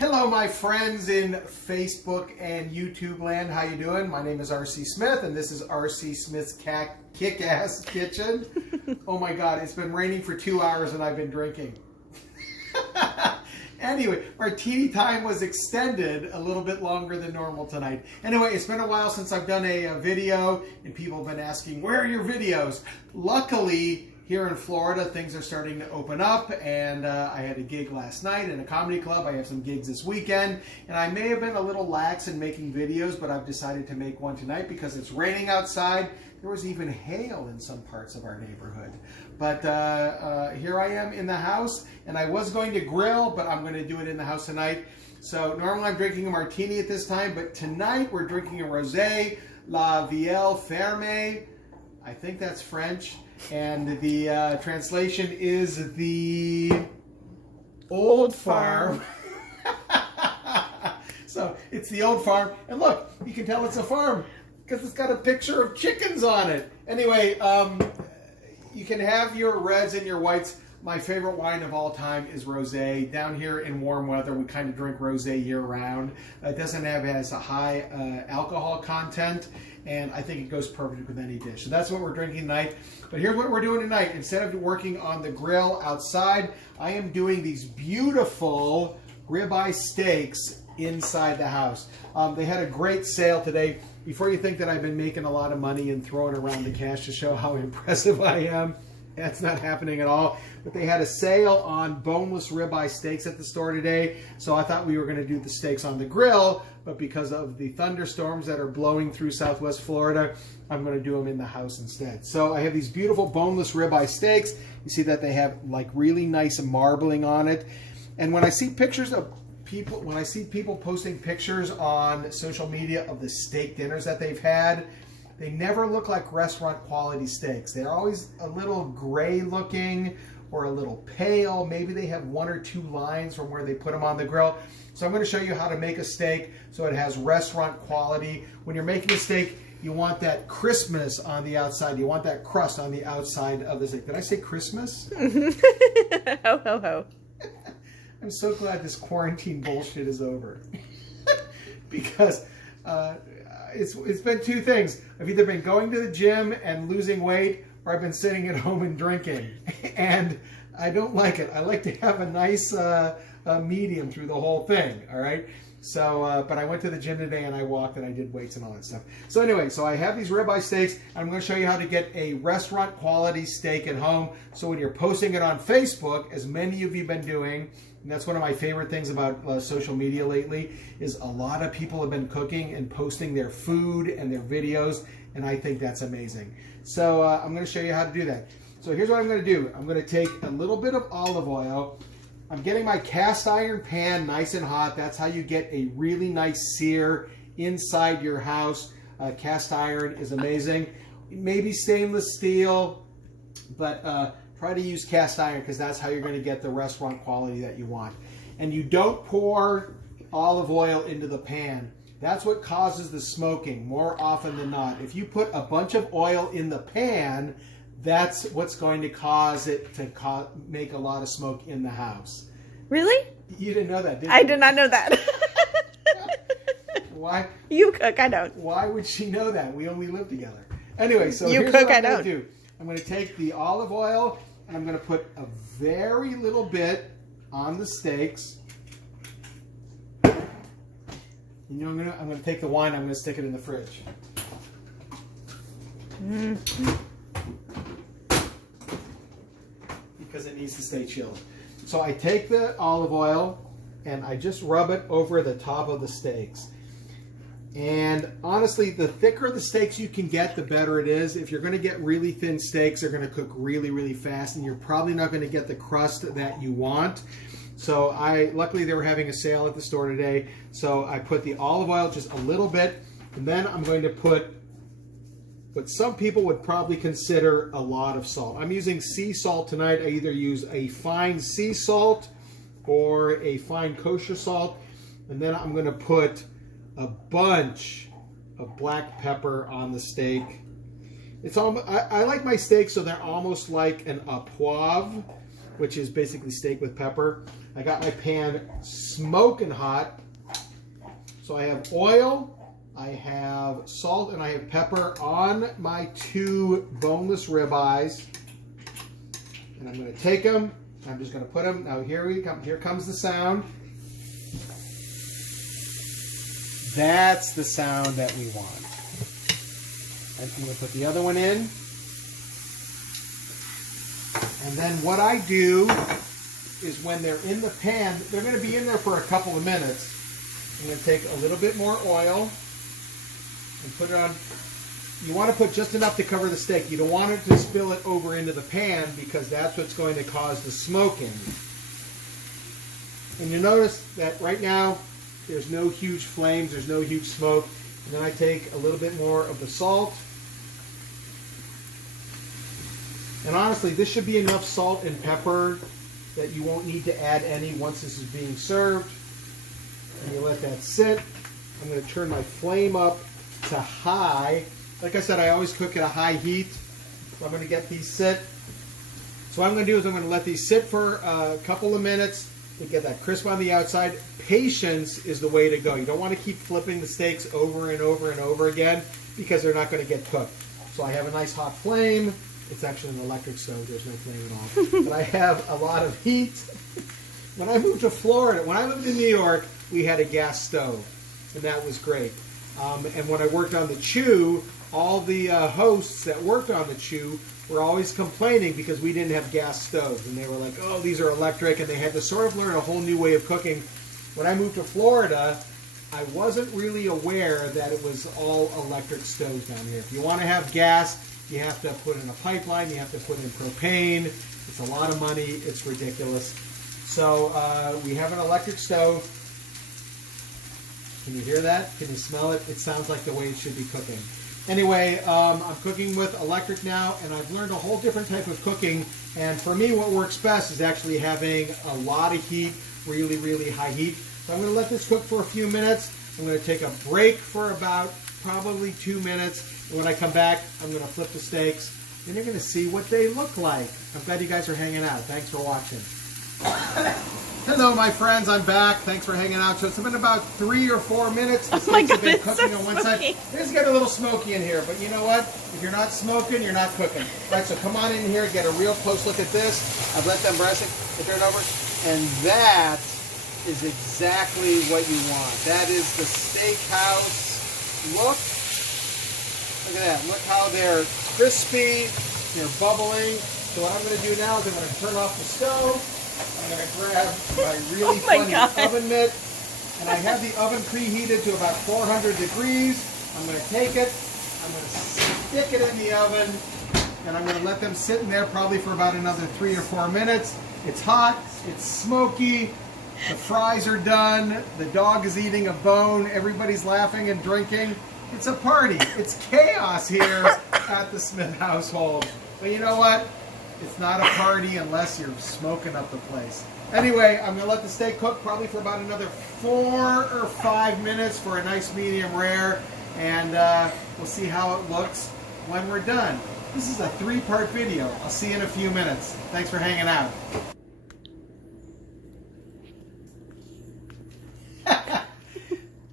Hello, my friends in Facebook and YouTube land. How you doing? My name is R.C. Smith, and this is R.C. Smith's Kick-Ass Kitchen. Oh my God, it's been raining for 2 hours and I've been drinking. Anyway, martini time was extended a little bit longer than normal tonight. Anyway, it's been a while since I've done a video, and people have been asking, where are your videos? Luckily, here in Florida, things are starting to open up, and I had a gig last night in a comedy club. I have some gigs this weekend, and I may have been a little lax in making videos, but I've decided to make one tonight because it's raining outside. There was even hail in some parts of our neighborhood. But here I am in the house, and I was going to grill, but I'm going to do it in the house tonight. So normally I'm drinking a martini at this time, but tonight we're drinking a rosé, La Vielle Ferme. I think that's French. And the translation is the Old Farm. So it's the Old Farm. And look, you can tell it's a farm because it's got a picture of chickens on it. Anyway, you can have your reds and your whites. My favorite wine of all time is rosé. Down here in warm weather, we kind of drink rosé year-round. It doesn't have as a high alcohol content, and I think it goes perfect with any dish. So that's what we're drinking tonight. But here's what we're doing tonight. Instead of working on the grill outside, I am doing these beautiful ribeye steaks inside the house. They had a great sale today. Before you think that I've been making a lot of money and throwing around the cash to show how impressive I am, that's not happening at all. But they had a sale on boneless ribeye steaks at the store today. So I thought we were going to do the steaks on the grill, but because of the thunderstorms that are blowing through Southwest Florida, I'm going to do them in the house instead. So I have these beautiful boneless ribeye steaks. You see that they have like really nice marbling on it. And when I see pictures of people, when I see people posting pictures on social media of the steak dinners that they've had, they never look like restaurant quality steaks. They're always a little gray looking or a little pale. Maybe they have one or two lines from where they put them on the grill. So I'm going to show you how to make a steak so it has restaurant quality. When you're making a steak, you want that crispness on the outside. You want that crust on the outside of the steak. Did I say Christmas? Ho, ho, ho. I'm so glad this quarantine bullshit is over. Because it's been two things. I've either been going to the gym and losing weight, or I've been sitting at home and drinking. And I don't like it. I like to have a nice medium through the whole thing, all right? So, but I went to the gym today and I walked and I did weights and all that stuff. So anyway, so I have these ribeye steaks. I'm going to show you how to get a restaurant quality steak at home. So when you're posting it on Facebook, as many of you have been doing, and that's one of my favorite things about social media lately, is a lot of people have been cooking and posting their food and their videos, and I think that's amazing. So I'm going to show you how to do that. So here's what I'm going to do. I'm going to take a little bit of olive oil. I'm getting my cast iron pan nice and hot. That's how you get a really nice sear inside your house. Cast iron is amazing. Maybe stainless steel, but try to use cast iron because that's how you're going to get the restaurant quality that you want. And you don't pour olive oil into the pan. That's what causes the smoking more often than not. If you put a bunch of oil in the pan, that's what's going to cause it to make a lot of smoke in the house. Really? You didn't know that, did you? I did not know that. Why? You cook, I don't. Why would she know that? We only live together. Anyway, so you here's cook, what I'm I going to don't. do. I'm going to take the olive oil and I'm going to put a very little bit on the steaks. And you know, I'm going to take the wine, I'm going to stick it in the fridge. Mm-hmm. Because it needs to stay chilled. So I take the olive oil and I just rub it over the top of the steaks. And honestly, the thicker the steaks you can get, the better it is. If you're going to get really thin steaks, they're going to cook really, really fast, and you're probably not going to get the crust that you want. So luckily they were having a sale at the store today. So I put the olive oil just a little bit, and then I'm going to put what some people would probably consider a lot of salt. I'm using sea salt tonight. I either use a fine sea salt or a fine kosher salt. And then I'm going to put a bunch of black pepper on the steak. It's almost, I like my steaks so they're almost like an au poivre. which is basically steak with pepper. I got my pan smoking hot. So I have oil, I have salt, and I have pepper on my 2 boneless ribeyes. And I'm going to take them. I'm just going to put them. Now here we come. Here comes the sound. That's the sound that we want. I'm going to put the other one in. And then what I do is when they're in the pan, they're going to be in there for a couple of minutes. I'm going to take a little bit more oil and put it on. You want to put just enough to cover the steak. You don't want it to spill it over into the pan because that's what's going to cause the smoking. And you notice that right now there's no huge flames, there's no huge smoke. And then I take a little bit more of the salt. And honestly, this should be enough salt and pepper that you won't need to add any once this is being served. And you let that sit. I'm going to turn my flame up to high. Like I said, I always cook at a high heat. So I'm going to get these sit. So what I'm going to do is I'm going to let these sit for a couple of minutes to get that crisp on the outside. Patience is the way to go. You don't want to keep flipping the steaks over and over and over again because they're not going to get cooked. So I have a nice hot flame. It's actually an electric stove. There's no flame at all. But I have a lot of heat. When I moved to Florida, when I lived in New York, we had a gas stove, and that was great. And when I worked on the Chew, all the hosts that worked on the Chew were always complaining because we didn't have gas stoves. And they were like, oh, these are electric, and they had to sort of learn a whole new way of cooking. When I moved to Florida, I wasn't really aware that it was all electric stoves down here. If you want to have gas, you have to put in a pipeline, you have to put in propane. It's a lot of money, it's ridiculous. So we have an electric stove. Can you hear that? Can you smell it? It sounds like the way it should be cooking. Anyway, I'm cooking with electric now, and I've learned a whole different type of cooking. And for me, what works best is actually having a lot of heat, really, really high heat. So I'm going to let this cook for a few minutes. I'm going to take a break for about probably 2 minutes. And when I come back, I'm going to flip the steaks, and you're going to see what they look like. I'm glad you guys are hanging out. Thanks for watching. Hello, my friends. I'm back. Thanks for hanging out. So it's been about 3 or 4 minutes. The Oh my steaks have God, been it's cooking so on one side. smoky. It's getting a little smoky in here, but you know what? If you're not smoking, you're not cooking. All right, so come on in here, get a real close look at this. I've let them rest it. Turn it over, and that is exactly what you want. That is the steakhouse look. Look at that. Look how they're crispy. They're bubbling. So what I'm going to do now is I'm going to turn off the stove. I'm going to grab my really funny oven mitt. And I have the oven preheated to about 400 degrees. I'm going to take it. I'm going to stick it in the oven. And I'm going to let them sit in there probably for about another 3 or 4 minutes. It's hot. It's smoky. The fries are done. The dog is eating a bone. Everybody's laughing and drinking. It's a party. It's chaos here at the Smith household. But you know what? It's not a party unless you're smoking up the place. Anyway, I'm going to let the steak cook probably for about another 4 or 5 minutes for a nice medium rare. And we'll see how it looks when we're done. This is a 3-part video. I'll see you in a few minutes. Thanks for hanging out.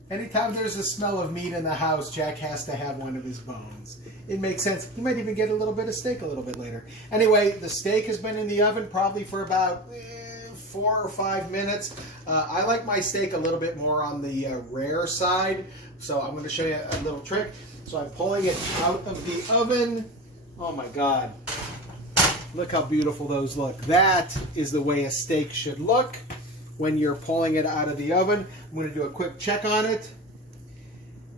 Anytime there's a smell of meat in the house, Jack has to have one of his bones. It makes sense. He might even get a little bit of steak a little bit later. Anyway, the steak has been in the oven probably for about 4 or 5 minutes. I like my steak a little bit more on the rare side, so I'm going to show you a little trick. So I'm pulling it out of the oven. Oh my God. Look how beautiful those look. That is the way a steak should look when you're pulling it out of the oven. I'm going to do a quick check on it.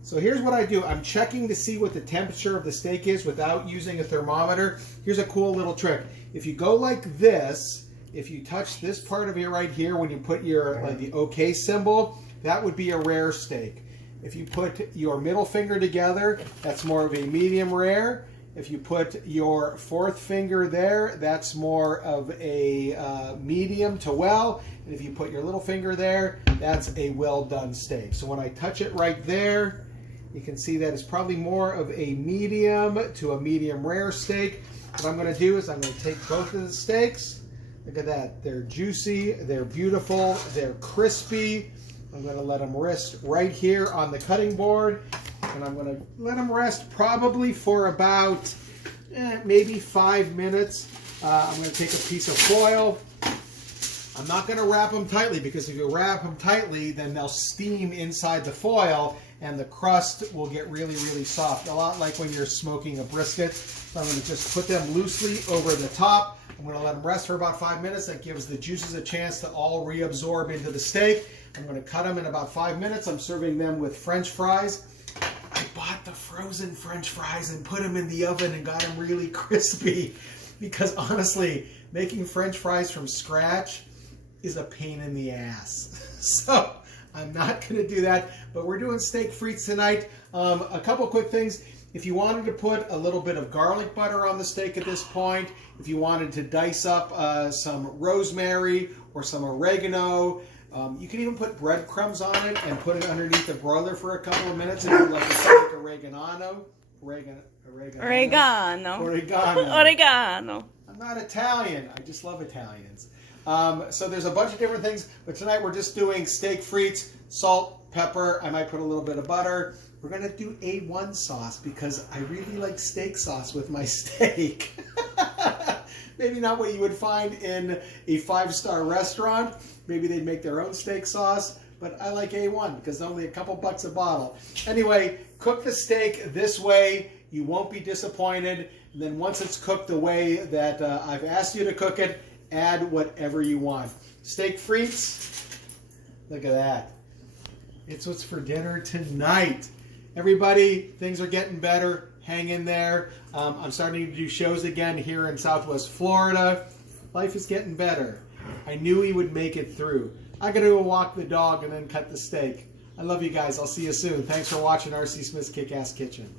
So here's what I do. I'm checking to see what the temperature of the steak is without using a thermometer. Here's a cool little trick. If you go like this, if you touch this part of it right here when you put your the OK symbol, that would be a rare steak. If you put your middle finger together, that's more of a medium rare. If you put your 4th finger there, that's more of a medium to well. And if you put your little finger there, that's a well done steak. So when I touch it right there, you can see that it's probably more of a medium to a medium rare steak. What I'm going to do is I'm going to take both of the steaks. Look at that. They're juicy, they're beautiful, they're crispy. I'm going to let them rest right here on the cutting board. And I'm going to let them rest probably for about maybe 5 minutes. I'm going to take a piece of foil. I'm not going to wrap them tightly, because if you wrap them tightly, then they'll steam inside the foil and the crust will get really, really soft. A lot like when you're smoking a brisket. So I'm going to just put them loosely over the top. I'm going to let them rest for about 5 minutes. That gives the juices a chance to all reabsorb into the steak. I'm going to cut them in about 5 minutes. I'm serving them with French fries. I bought the frozen French fries and put them in the oven and got them really crispy. Because honestly, making French fries from scratch is a pain in the ass. So I'm not going to do that, but we're doing steak frites tonight. A couple quick things. If you wanted to put a little bit of garlic butter on the steak at this point, if you wanted to dice up some rosemary or some oregano, you can even put breadcrumbs on it and put it underneath the broiler for a couple of minutes if you like to like oregano. Oregano. I'm not Italian. I just love Italians. So there's a bunch of different things, but tonight we're just doing steak frites, salt, pepper. I might put a little bit of butter. We're going to do A1 sauce because I really like steak sauce with my steak. Maybe not what you would find in a 5-star restaurant. Maybe they'd make their own steak sauce, but I like A1 because it's only a couple bucks a bottle. Anyway, cook the steak this way. You won't be disappointed. And then once it's cooked the way that I've asked you to cook it, add whatever you want. Steak frites, look at that. It's what's for dinner tonight. Everybody, things are getting better. Hang in there. I'm starting to do shows again here in Southwest Florida. Life is getting better. I knew he would make it through. I gotta go walk the dog and then cut the steak. I love you guys. I'll see you soon. Thanks for watching R.C. Smith's Kick-Ass Kitchen.